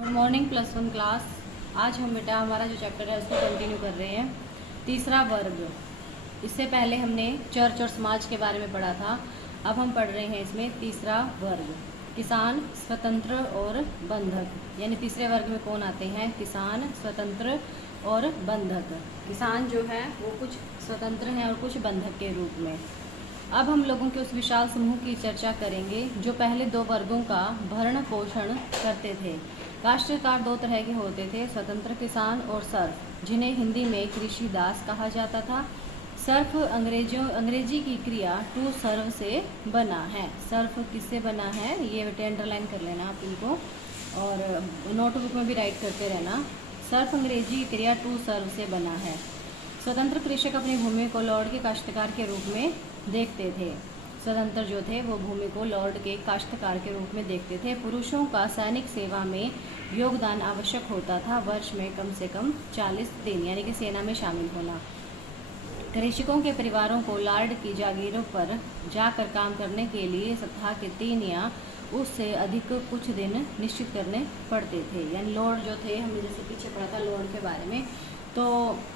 Good morning +1 class. आज हम बेटा हमारा जो चैप्टर है उसको कंटिन्यू कर रहे हैं। तीसरा वर्ग। इससे पहले हमने चर्च और समाज के बारे में पढ़ा था। अब हम पढ़ रहे हैं इसमें तीसरा वर्ग, किसान, स्वतंत्र और बंधक। यानी तीसरे वर्ग में कौन आते हैं? किसान, स्वतंत्र और बंधक। किसान जो है वो कुछ स्वतंत्र हैं और कुछ बंधक के रूप में। अब हम लोगों के उस विशाल समूह की चर्चा करेंगे जो पहले दो वर्गों का भरण पोषण करते थे। काश्तकार दो तरह के होते थे, स्वतंत्र किसान और सर्फ, जिन्हें हिंदी में कृषि दास कहा जाता था। सर्फ अंग्रेजी की क्रिया टू सर्व से बना है। सर्फ किससे बना है ये बेटे अंडरलाइन कर लेना आप इनको, और नोटबुक में भी राइट करते रहना। सर्फ अंग्रेजी क्रिया टू सर्व से बना है। स्वतंत्र कृषक अपनी भूमि को लॉर्ड के काश्तकार के रूप में देखते थे। स्वतंत्र जो थे वो भूमि को लॉर्ड के काश्तकार के रूप में देखते थे। पुरुषों का सैनिक सेवा में योगदान आवश्यक होता था, वर्ष में कम से कम 40 दिन, यानी कि सेना में शामिल होना। कृषकों के परिवारों को लॉर्ड की जागीरों पर जाकर काम करने के लिए सप्ताह के 3 या उससे अधिक कुछ दिन निश्चित करने पड़ते थे। यानी लॉर्ड जो थे, हमने जैसे पीछे पढ़ा था लॉर्ड के बारे में, तो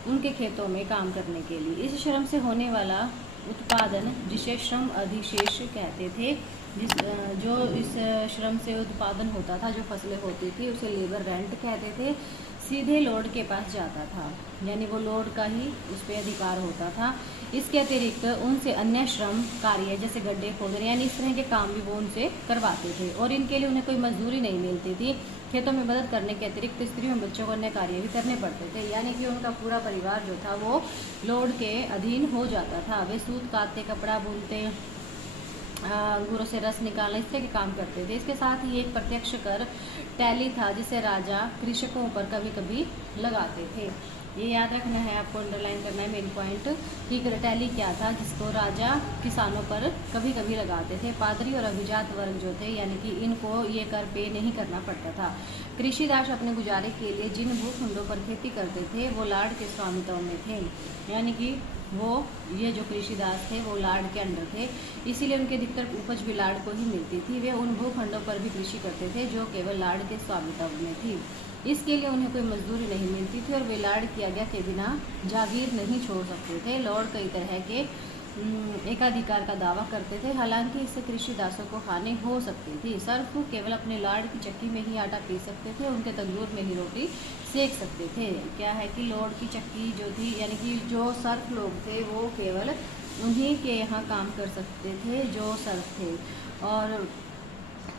उनके खेतों में काम करने के लिए इस श्रम से होने वाला उत्पादन, जिसे श्रम अधिशेष कहते थे, जो इस श्रम से उत्पादन होता था, जो फसलें होती थी, उसे लेबर रेंट कहते थे, सीधे लॉर्ड के पास जाता था। यानी वो लॉर्ड का ही उस पर अधिकार होता था। इसके अतिरिक्त उनसे अन्य श्रम कार्य जैसे गड्ढे खोदने, यानी इस तरह के काम भी वो उनसे करवाते थे, और इनके लिए उन्हें कोई मजदूरी नहीं मिलती थी। खेतों में मदद करने के अतिरिक्त स्त्रियों बच्चों को अन्य कार्य भी करने पड़ते थे। यानी कि उनका पूरा परिवार जो था वो लॉर्ड के अधीन हो जाता था। वे सूत काटते, कपड़ा बुनते, अंगूरों से रस निकालना, इस तरह के काम करते थे। इसके साथ ही एक प्रत्यक्ष कर टैली था, जिसे राजा कृषकों पर कभी कभी लगाते थे। ये याद रखना है, आपको अंडरलाइन करना है मेन पॉइंट कि टैली क्या था, जिसको राजा किसानों पर कभी कभी लगाते थे। पादरी और अभिजात वर्ग जो थे, यानी कि इनको ये कर पे नहीं करना पड़ता था। कृषिदास अपने गुजारे के लिए जिन भूखंडों पर खेती करते थे वो लॉर्ड के स्वामित्व में थे। यानी कि वो ये जो कृषिदास थे वो लॉर्ड के अंडर थे, इसीलिए उनके अधिकतर उपज भी लॉर्ड को ही मिलती थी। वे उन भूखंडों पर भी कृषि करते थे जो केवल लॉर्ड के स्वामित्व में थी। इसके लिए उन्हें कोई मजदूरी नहीं मिलती थी और वे लॉर्ड की आज्ञा के बिना जागीर नहीं छोड़ सकते थे। लॉर्ड कई तरह के एकाधिकार का दावा करते थे, हालांकि इससे कृषि दासों को हानि हो सकती थी। सर्फ केवल अपने लॉर्ड की चक्की में ही आटा पीस सकते थे, उनके तंदूर में ही रोटी सेक सकते थे। क्या है कि लॉर्ड की चक्की जो थी, यानी कि जो सर्फ लोग थे वो केवल उन्हीं के यहाँ काम कर सकते थे जो सर्फ थे, और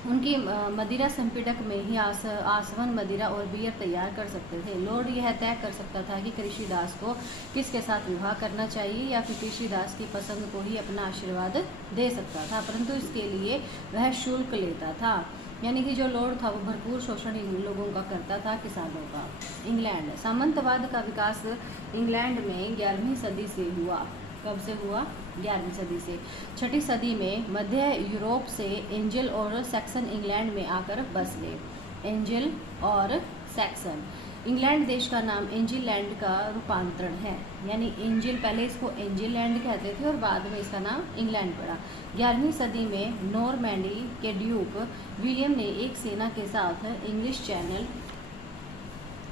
उनकी मदिरा संपीड़क में ही आसवन, मदिरा और बियर तैयार कर सकते थे। लॉर्ड यह तय कर सकता था कि कृषिदास को किसके साथ विवाह करना चाहिए, या फिर कृषिदास की पसंद को ही अपना आशीर्वाद दे सकता था, परंतु इसके लिए वह शुल्क लेता था। यानी कि जो लॉर्ड था वो भरपूर शोषण इन लोगों का करता था, किसानों का। इंग्लैंड। सामंतवाद का विकास इंग्लैंड में 11वीं सदी से हुआ। कब से हुआ? 11वीं सदी से। 6ठी सदी में मध्य यूरोप से एंजल और सैक्सन इंग्लैंड में आकर बस गए। एंजल और सैक्सन। इंग्लैंड देश का नाम एंजिल लैंड का रूपांतरण है। यानी एंजिल, पहले इसको एंजिल लैंड कहते थे और बाद में इसका नाम इंग्लैंड पड़ा। 11वीं सदी में नॉर्मैंडी के ड्यूक विलियम ने एक सेना के साथ इंग्लिश चैनल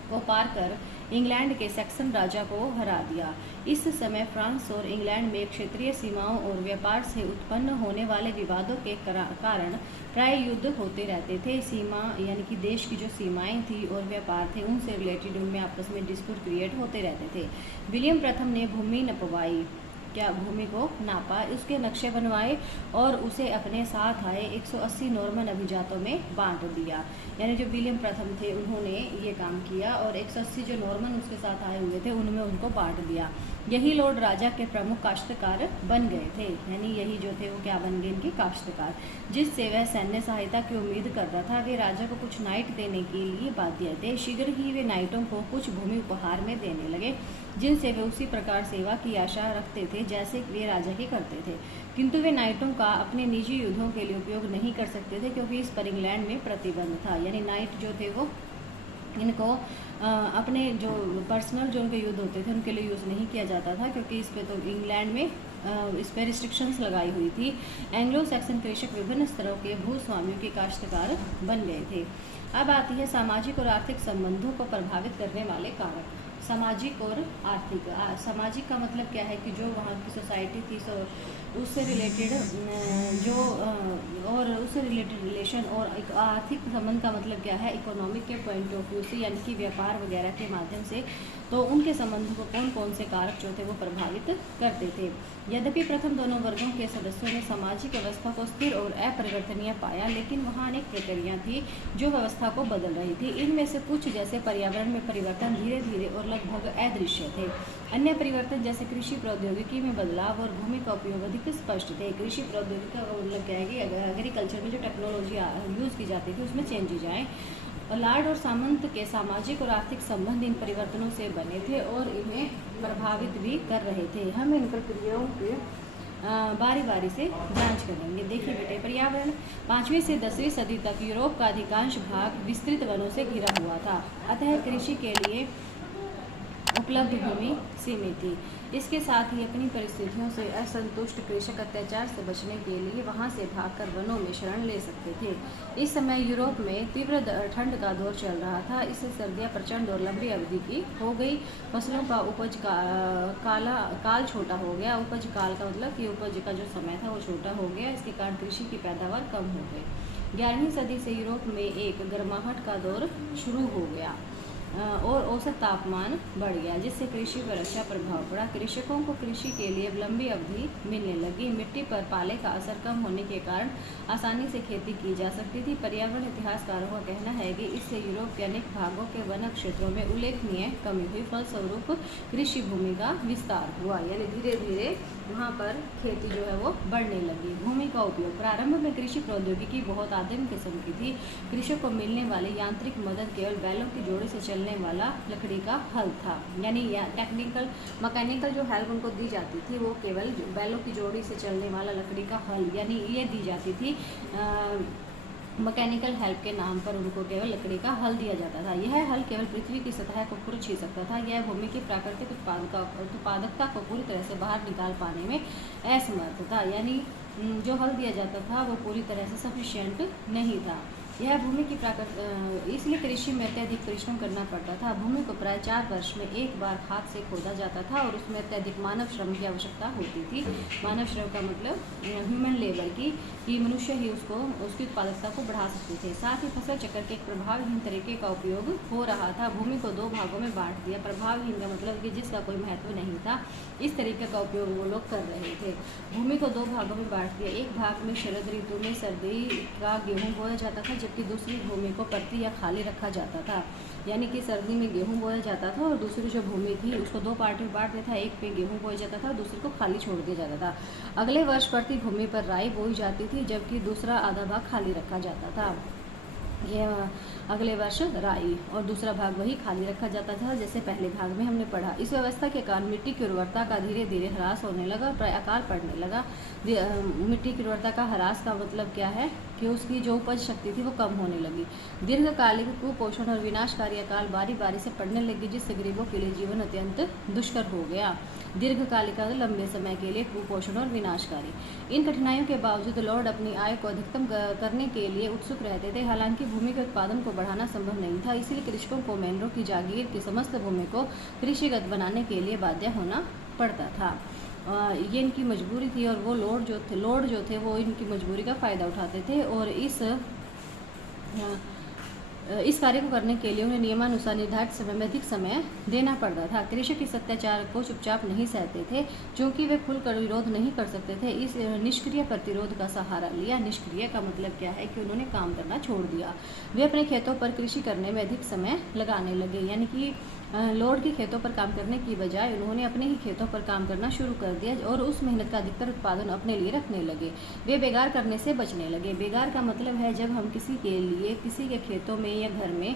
को पार कर इंग्लैंड के सैक्सन राजा को हरा दिया। इस समय फ्रांस और इंग्लैंड में क्षेत्रीय सीमाओं और व्यापार से उत्पन्न होने वाले विवादों के कारण प्राय युद्ध होते रहते थे। सीमा यानी कि देश की जो सीमाएं थी और व्यापार थे, उनसे रिलेटेड उनमें आपस में डिस्प्यूट क्रिएट होते रहते थे। विलियम प्रथम ने भूमि नपवाई, क्या भूमि को नापा, उसके नक्शे बनवाए और उसे अपने साथ आए 180 नॉर्मन अभिजातों में बांट दिया। यानी जो विलियम प्रथम थे उन्होंने ये काम किया और 180 जो नॉर्मन उसके साथ आए हुए थे उनमें उनको बांट दिया। यही लॉर्ड राजा के प्रमुख काश्तकार बन गए थे। यानी यही जो थे वो क्या बन गए? इनके काश्तकार, जिससे वह सैन्य सहायता की उम्मीद करता था। वे राजा को कुछ नाइट देने के लिए बाध्य थे। शीघ्र ही वे नाइटों को कुछ भूमि उपहार में देने लगे, जिनसे वे उसी प्रकार सेवा की आशा रखते थे जैसे वे राजा की करते थे। किंतु वे नाइटों का अपने निजी युद्धों के लिए उपयोग नहीं कर सकते थे, क्योंकि इस पर इंग्लैंड में प्रतिबंध था। यानी नाइट जो थे वो इनको अपने जो पर्सनल जो उनके युद्ध होते थे उनके लिए यूज़ नहीं किया जाता था, क्योंकि इस पे तो इंग्लैंड में इस पर रिस्ट्रिक्शंस लगाई हुई थी। एंग्लो सैक्सन कृषक विभिन्न स्तरों के भूस्वामियों के काश्तकार बन गए थे। अब आती है सामाजिक और आर्थिक संबंधों को प्रभावित करने वाले कारक। सामाजिक और आर्थिक। सामाजिक का मतलब क्या है कि जो वहाँ की सोसाइटी थी उससे रिलेटेड जो और उससे रिलेटेड रिलेशन, और एक आर्थिक संबंध का मतलब क्या है, इकोनॉमिक के पॉइंट ऑफ व्यू से, यानी कि व्यापार वगैरह के माध्यम से। तो उनके संबंधों को कौन कौन से कारक जो थे वो प्रभावित करते थे। यद्यपि प्रथम दोनों वर्गों के सदस्यों ने सामाजिक व्यवस्था को स्थिर और अपरिवर्तनीय पाया, लेकिन वहाँ अनेक प्रक्रियाएं थी जो व्यवस्था को बदल रही थी। इनमें से कुछ जैसे पर्यावरण में परिवर्तन धीरे धीरे और लगभग अदृश्य थे। अन्य परिवर्तन जैसे कृषि प्रौद्योगिकी में बदलाव और भूमि का उपयोग अधिक स्पष्ट थे। कृषि प्रौद्योगिकी का मतलब क्या है कि एग्रीकल्चर में जो टेक्नोलॉजी यूज़ की जाती थी उसमें चेंजेज आए। लार्ड और सामंत के सामाजिक और आर्थिक संबंध इन परिवर्तनों से बने थे और इन्हें प्रभावित भी कर रहे थे। हम इन प्रक्रियाओं के बारी बारी से जांच करेंगे। देखिए बेटे, पर्यावरण 5वीं से 10वीं सदी तक यूरोप का अधिकांश भाग विस्तृत वनों से घिरा हुआ था, अतः कृषि के लिए उपलब्ध भूमि सीमित थी। इसके साथ ही अपनी परिस्थितियों से असंतुष्ट कृषक अत्याचार से बचने के लिए वहां से भागकर वनों में शरण ले सकते थे। इस समय यूरोप में तीव्र ठंड का दौर चल रहा था। इससे सर्दियां प्रचंड और लंबी अवधि की हो गई। फसलों का उपज काल छोटा हो गया। उपज काल का मतलब कि उपज का जो समय था वो छोटा हो गया। इसके कारण कृषि की पैदावार कम हो गई। 11वीं सदी से यूरोप में एक गर्माहट का दौर शुरू हो गया और औसत तापमान बढ़ गया, जिससे कृषि पर अच्छा प्रभाव पड़ा। कृषकों को कृषि के लिए लंबी अवधि मिलने लगी। मिट्टी पर पाले का असर कम होने के कारण आसानी से खेती की जा सकती थी। पर्यावरण इतिहासकारों का कहना है कि इससे यूरोप के अनेक भागों के वन क्षेत्रों में उल्लेखनीय कमी हुई। फलस्वरूप कृषि भूमि का विस्तार हुआ, यानी धीरे धीरे वहाँ पर खेती जो है वो बढ़ने लगी। भूमि का उपयोग। प्रारंभ में कृषि प्रौद्योगिकी बहुत आदिम किस्म की थी। कृषक को मिलने वाली यांत्रिक मदद केवल बैलों की जोड़ी से चलने वाला लकड़ी का हल था, यानी मैकेनिकल जो हेल्प उनको दी जाती थी वो केवल बैलों की जोड़ी से चलने वाला लकड़ी का हल, यानी ये दी जाती थी। मैकेनिकल हेल्प के नाम पर उनको केवल लकड़ी का हल दिया जाता था। यह हल केवल पृथ्वी की सतह को खुरच ही सकता था। यह भूमि की प्राकृतिक उत्पादकता को पूरी तरह से बाहर निकाल पाने में असमर्थ था, यानी जो हल दिया जाता था वो पूरी तरह से सफिशिएंट नहीं था। यह भूमि की इसलिए कृषि में अत्यधिक परिश्रम करना पड़ता था। भूमि को प्राय 4 वर्ष में एक बार हाथ से खोदा जाता था और उसमें अत्यधिक मानव श्रम की आवश्यकता होती थी। मानव श्रम का मतलब ह्यूमन लेबर की, कि मनुष्य ही उसकी उत्पादकता को बढ़ा सकते थे। साथ ही फसल चक्र के एक प्रभावहीन तरीके का उपयोग हो रहा था। भूमि को 2 भागों में बांट दिया। प्रभावहीन का मतलब कि जिसका कोई महत्व नहीं था, इस तरीके का उपयोग वो लोग कर रहे थे। भूमि को 2 भागों में बांट दिया। एक भाग में शरद ऋतु में सर्दी का गेहूँ बोया जाता था, जबकि दूसरी भूमि को परती या खाली रखा जाता था, यानी कि सर्दी में गेहूं बोया जाता था और दूसरी जो भूमि थी उसको 2 पार्ट में बांट दिया था। एक पे गेहूं बोया जाता था, दूसरे को खाली छोड़ दिया जाता था। अगले वर्ष परती भूमि पर राई बोई जाती थी, जबकि दूसरा आधा भाग खाली रखा जाता था। यह अगले वर्ष राई और दूसरा भाग वही खाली रखा जाता था, जैसे पहले भाग में हमने पढ़ा। इस व्यवस्था के कारण मिट्टी की उर्वरता का धीरे धीरे ह्रास होने लगा और प्राय अकाल पड़ने लगा। मिट्टी की उर्वरता का ह्रास का मतलब क्या है कि उसकी जो उपज शक्ति थी वो कम होने लगी। दीर्घकालिक कुपोषण और विनाशकारी अकाल बारी बारी से पड़ने लगी, जिससे गरीबों के लिए जीवन अत्यंत दुष्कर हो गया। दीर्घकालिक लंबे समय के लिए कुपोषण और विनाशकारी। इन कठिनाइयों के बावजूद लॉर्ड अपनी आय को अधिकतम करने के लिए उत्सुक रहते थे। हालांकि भूमि के उत्पादन को बढ़ाना संभव नहीं था, इसलिए कृषकों को मैनरों की जागीर की समस्त भूमि को कृषिगत बनाने के लिए बाध्य होना पड़ता था। ये इनकी मजबूरी थी और वो लॉर्ड जो थे वो इनकी मजबूरी का फ़ायदा उठाते थे और इस कार्य को करने के लिए उन्हें नियमानुसार निर्धारित समय में अधिक समय देना पड़ता था। कृषक इस अत्याचार को चुपचाप नहीं सहते थे, क्योंकि वे खुलकर विरोध नहीं कर सकते थे। इस निष्क्रिय प्रतिरोध का सहारा लिया। निष्क्रिय का मतलब क्या है कि उन्होंने काम करना छोड़ दिया। वे अपने खेतों पर कृषि करने में अधिक समय लगाने लगे, यानी कि लॉर्ड के खेतों पर काम करने की बजाय उन्होंने अपने ही खेतों पर काम करना शुरू कर दिया और उस मेहनत का अधिकतर उत्पादन अपने लिए रखने लगे। वे बेगार करने से बचने लगे। बेगार का मतलब है जब हम किसी के लिए किसी के खेतों में या घर में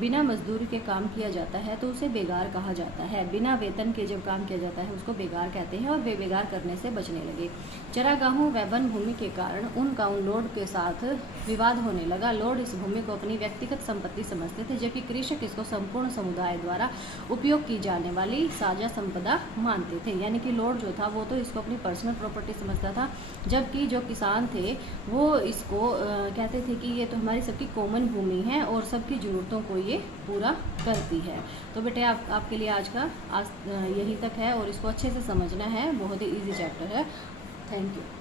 बिना मजदूरी के काम किया जाता है तो उसे बेगार कहा जाता है। बिना वेतन के जब काम किया जाता है उसको बेगार कहते हैं और वे बेगार करने से बचने लगे। चरागाहों व वन भूमि के कारण उनका उन लॉर्ड के साथ विवाद होने लगा। लॉर्ड इस भूमि को अपनी व्यक्तिगत संपत्ति समझते थे, जबकि कृषक इसको संपूर्ण समुदाय द्वारा द्वारा उपयोग की जाने वाली साझा संपदा मानते थे। यानी कि लॉर्ड जो था वो तो इसको अपनी पर्सनल प्रॉपर्टी समझता था, जबकि जो किसान थे वो इसको कहते थे कि ये तो हमारी सबकी कॉमन भूमि है और सबकी ज़रूरतों को ये पूरा करती है। तो बेटे आपके लिए आज का यही तक है और इसको अच्छे से समझना है, बहुत ही ईजी चैप्टर है। Thank you.